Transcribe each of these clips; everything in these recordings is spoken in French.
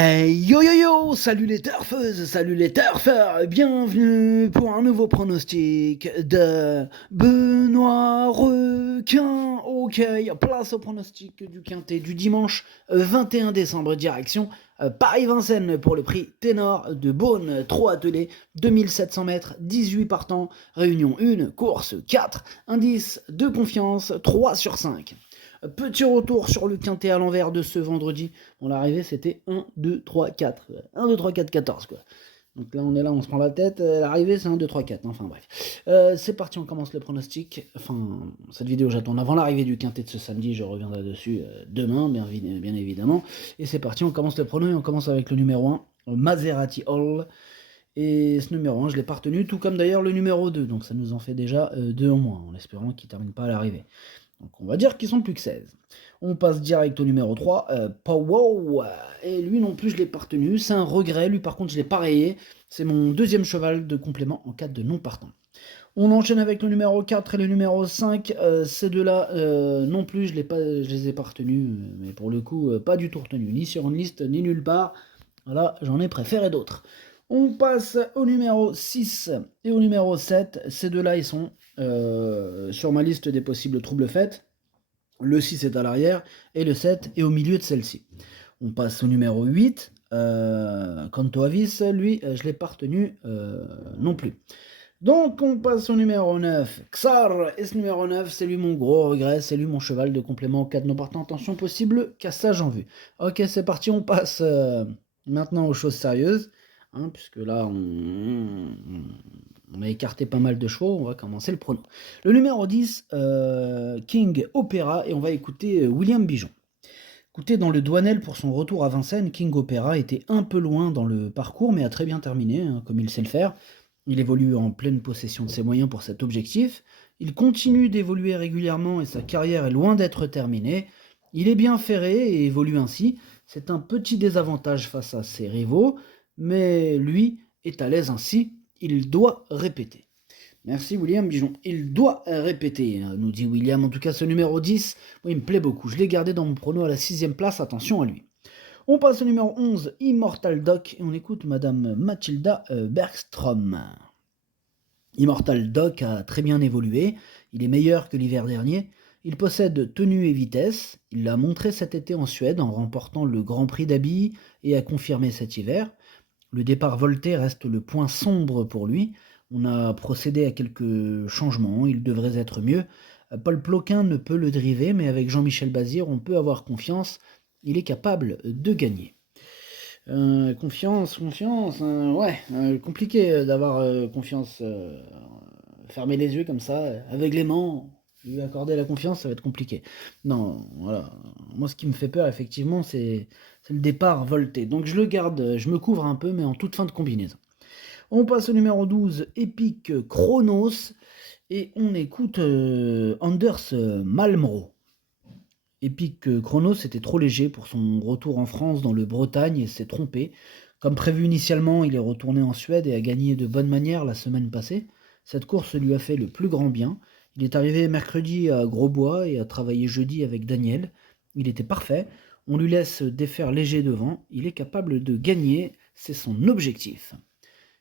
Hey, yo yo yo, salut les turfeuses, salut les turfeurs, bienvenue pour un nouveau pronostic de Benoît Requin. Ok, place au pronostic du quintet du dimanche 21 décembre, direction Paris-Vincennes pour le prix Ténor de Beaune, 3 attelés, 2700 mètres, 18 partants, réunion 1, course 4, indice de confiance 3 sur 5. Petit retour sur le quintet à l'envers de ce vendredi. Bon, l'arrivée, c'était 1, 2, 3, 4. 1, 2, 3, 4, 14, quoi. Donc là, on est là, on se prend la tête. L'arrivée, c'est 1, 2, 3, 4. Enfin, bref. C'est parti, on commence le pronostic. Enfin, cette vidéo, j'attends avant l'arrivée du quintet de ce samedi. Je reviendrai dessus demain, bien évidemment. Et c'est parti, on commence le prono et on commence avec le numéro 1, Maserati Hall. Et ce numéro 1, je l'ai pas retenu, tout comme d'ailleurs le numéro 2. Donc ça nous en fait déjà 2 en moins, en espérant qu'il ne termine pas à l'arrivée. Donc on va dire qu'ils sont plus que 16. On passe direct au numéro 3, Powow. Et lui non plus je l'ai pas retenu, c'est un regret, lui par contre je l'ai pas rayé. C'est mon deuxième cheval de complément en cas de non partant. On enchaîne avec le numéro 4 et le numéro 5. Ces deux-là non plus je les ai pas retenus, mais pour le coup pas du tout retenus, ni sur une liste ni nulle part. Voilà, j'en ai préféré d'autres. On passe au numéro 6 et au numéro 7. Ces deux-là, ils sont sur ma liste des possibles troubles faits. Le 6 est à l'arrière et le 7 est au milieu de celle-ci. On passe au numéro 8. Canto Avis, lui, je ne l'ai pas retenu non plus. Donc on passe au numéro 9, Xar, et ce numéro 9, c'est lui mon gros regret, c'est lui mon cheval de complément en cas de non partant. Attention possible, cassage en vue. Ok, c'est parti, on passe maintenant aux choses sérieuses, hein, puisque là on a écarté pas mal de chevaux, on va commencer le prono. Le numéro 10, King Opera, et on va écouter William Bijon. Écoutez, dans le Douanel pour son retour à Vincennes, King Opera était un peu loin dans le parcours, mais a très bien terminé, hein, comme il sait le faire. Il évolue en pleine possession de ses moyens pour cet objectif. Il continue d'évoluer régulièrement et sa carrière est loin d'être terminée. Il est bien ferré et évolue ainsi. C'est un petit désavantage face à ses rivaux, mais lui est à l'aise ainsi. Il doit répéter. Merci William Bijon. Il doit répéter, nous dit William. En tout cas, ce numéro 10, moi, il me plaît beaucoup. Je l'ai gardé dans mon prono à la 6ème place. Attention à lui. On passe au numéro 11, Immortal Doc, et on écoute Madame Mathilda Bergstrom. Immortal Doc a très bien évolué, il est meilleur que l'hiver dernier, il possède tenue et vitesse, il l'a montré cet été en Suède en remportant le Grand Prix d'Abilly et a confirmé cet hiver. Le départ volté reste le point sombre pour lui, on a procédé à quelques changements, il devrait être mieux. Paul Ploquin ne peut le driver, mais avec Jean-Michel Bazir, on peut avoir confiance, il est capable de gagner. Confiance, ouais, compliqué d'avoir confiance. Fermer les yeux comme ça, aveuglément, lui accorder la confiance, ça va être compliqué. Non, voilà. Moi, ce qui me fait peur, effectivement, c'est le départ volté. Donc, je le garde, je me couvre un peu, mais en toute fin de combinaison. On passe au numéro 12, Epic Chronos, et on écoute Anders Malmro. Epic Chronos était trop léger pour son retour en France dans le Bretagne et s'est trompé. Comme prévu initialement, il est retourné en Suède et a gagné de bonne manière la semaine passée. Cette course lui a fait le plus grand bien. Il est arrivé mercredi à Grosbois et a travaillé jeudi avec Daniel. Il était parfait. On lui laisse défaire léger devant. Il est capable de gagner. C'est son objectif.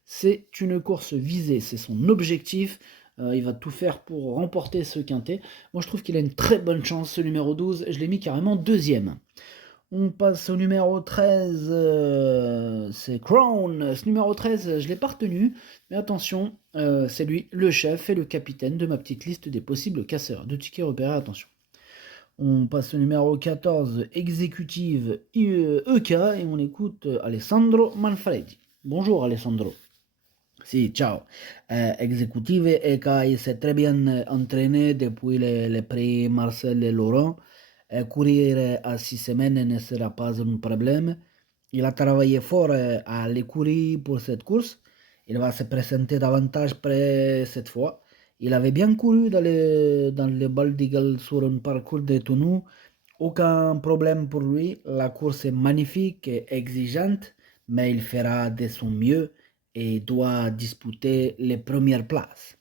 C'est une course visée, c'est son objectif. Il va tout faire pour remporter ce quintet. Moi, je trouve qu'il a une très bonne chance, ce numéro 12. Je l'ai mis carrément deuxième. On passe au numéro 13, c'est Crown. Ce numéro 13, je ne l'ai pas retenu, mais attention, c'est lui, le chef et le capitaine de ma petite liste des possibles casseurs. Deux tickets repérés, attention. On passe au numéro 14, exécutive EK, et on écoute Alessandro Manfredi. Bonjour Alessandro. Si, ciao. Exécutive EK, il s'est très bien entraîné depuis les prix Marcel et Laurent. Courir à 6 semaines ne sera pas un problème. Il a travaillé fort à l'écurie pour cette course. Il va se présenter davantage près cette fois. Il avait bien couru dans les Baldigal sur un parcours de Tounou. Aucun problème pour lui. La course est magnifique et exigeante, mais il fera de son mieux et doit disputer les premières places.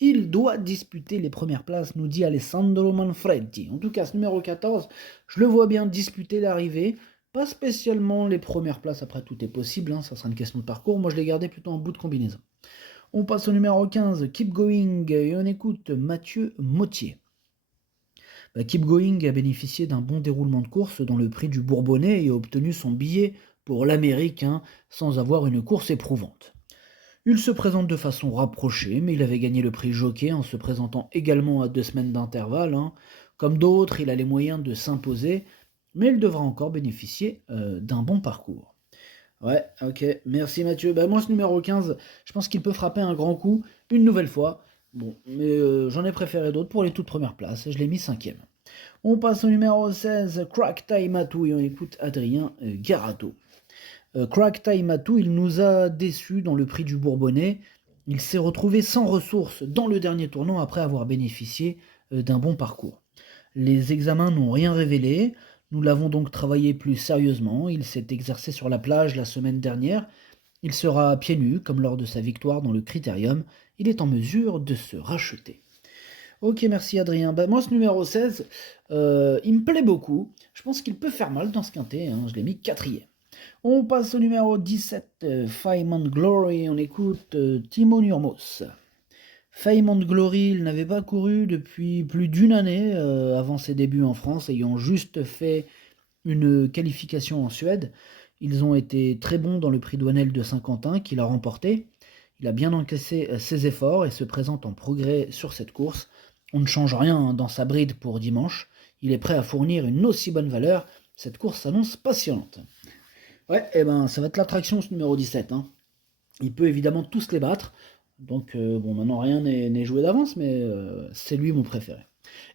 Il doit disputer les premières places, nous dit Alessandro Manfredi. En tout cas, ce numéro 14, je le vois bien disputer l'arrivée. Pas spécialement les premières places, après tout est possible, hein, ça sera une question de parcours. Moi je l'ai gardé plutôt en bout de combinaison. On passe au numéro 15, Keep Going, et on écoute Mathieu Mottier. Keep Going a bénéficié d'un bon déroulement de course dans le prix du Bourbonnais et a obtenu son billet pour l'Amérique, hein, sans avoir une course éprouvante. Il se présente de façon rapprochée, mais il avait gagné le prix Jockey en se présentant également à 2 semaines d'intervalle, hein. Comme d'autres, il a les moyens de s'imposer, mais il devra encore bénéficier d'un bon parcours. Ouais, ok, merci Mathieu. Moi, ce numéro 15, je pense qu'il peut frapper un grand coup, une nouvelle fois. Bon, mais j'en ai préféré d'autres pour les toutes premières places, et je l'ai mis 5e. On passe au numéro 16, Crack Time Atou, et on écoute Adrien Garato. Crack Time Atou, il nous a déçus dans le prix du Bourbonnais. Il s'est retrouvé sans ressources dans le dernier tournant après avoir bénéficié d'un bon parcours. Les examens n'ont rien révélé, nous l'avons donc travaillé plus sérieusement, il s'est exercé sur la plage la semaine dernière, il sera pieds nus comme lors de sa victoire dans le Critérium, il est en mesure de se racheter. Ok, merci Adrien. Moi, ce numéro 16, il me plaît beaucoup. Je pense qu'il peut faire mal dans ce quintet, hein. Je l'ai mis 4e. On passe au numéro 17, Fame and Glory. On écoute Timo Nurmos. Fame and Glory, il n'avait pas couru depuis plus d'une année avant ses débuts en France, ayant juste fait une qualification en Suède. Ils ont été très bons dans le prix Douanel de Saint-Quentin qu'il a remporté. Il a bien encaissé ses efforts et se présente en progrès sur cette course. On ne change rien dans sa bride pour dimanche. Il est prêt à fournir une aussi bonne valeur. Cette course s'annonce passionnante. Ouais, ça va être l'attraction ce numéro 17. Hein. Il peut évidemment tous les battre. Donc maintenant rien n'est joué d'avance, mais c'est lui mon préféré.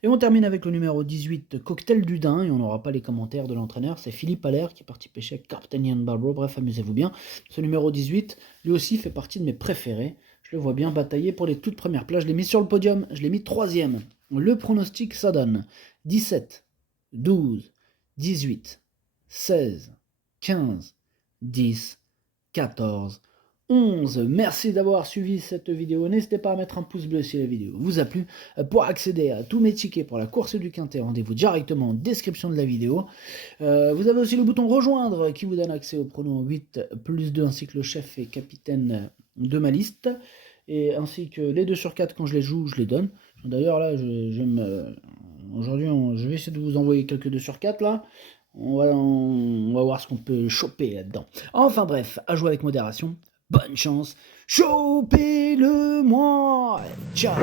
Et on termine avec le numéro 18, Cocktail du Dain, et on n'aura pas les commentaires de l'entraîneur, c'est Philippe Allaire qui est parti pêcher avec Carpentanian Barbaro, bref, amusez-vous bien. Ce numéro 18, lui aussi fait partie de mes préférés, je le vois bien batailler pour les toutes premières places, je l'ai mis sur le podium, je l'ai mis 3e. Le pronostic, ça donne 17, 12, 18, 16, 15, 10, 14, 11. Merci d'avoir suivi cette vidéo. N'hésitez pas à mettre un pouce bleu si la vidéo vous a plu. Pour accéder à tous mes tickets pour la course du Quintet, rendez-vous directement en description de la vidéo. Vous avez aussi le bouton rejoindre qui vous donne accès au pronom 8 plus 2 ainsi que le chef et capitaine de ma liste. Et ainsi que les 2 sur 4 quand je les joue, je les donne. D'ailleurs là, aujourd'hui, je vais essayer de vous envoyer quelques 2 sur 4 là. On va voir ce qu'on peut choper là-dedans. Enfin bref, à jouer avec modération. Bonne chance, chopez-le-moi. Ciao.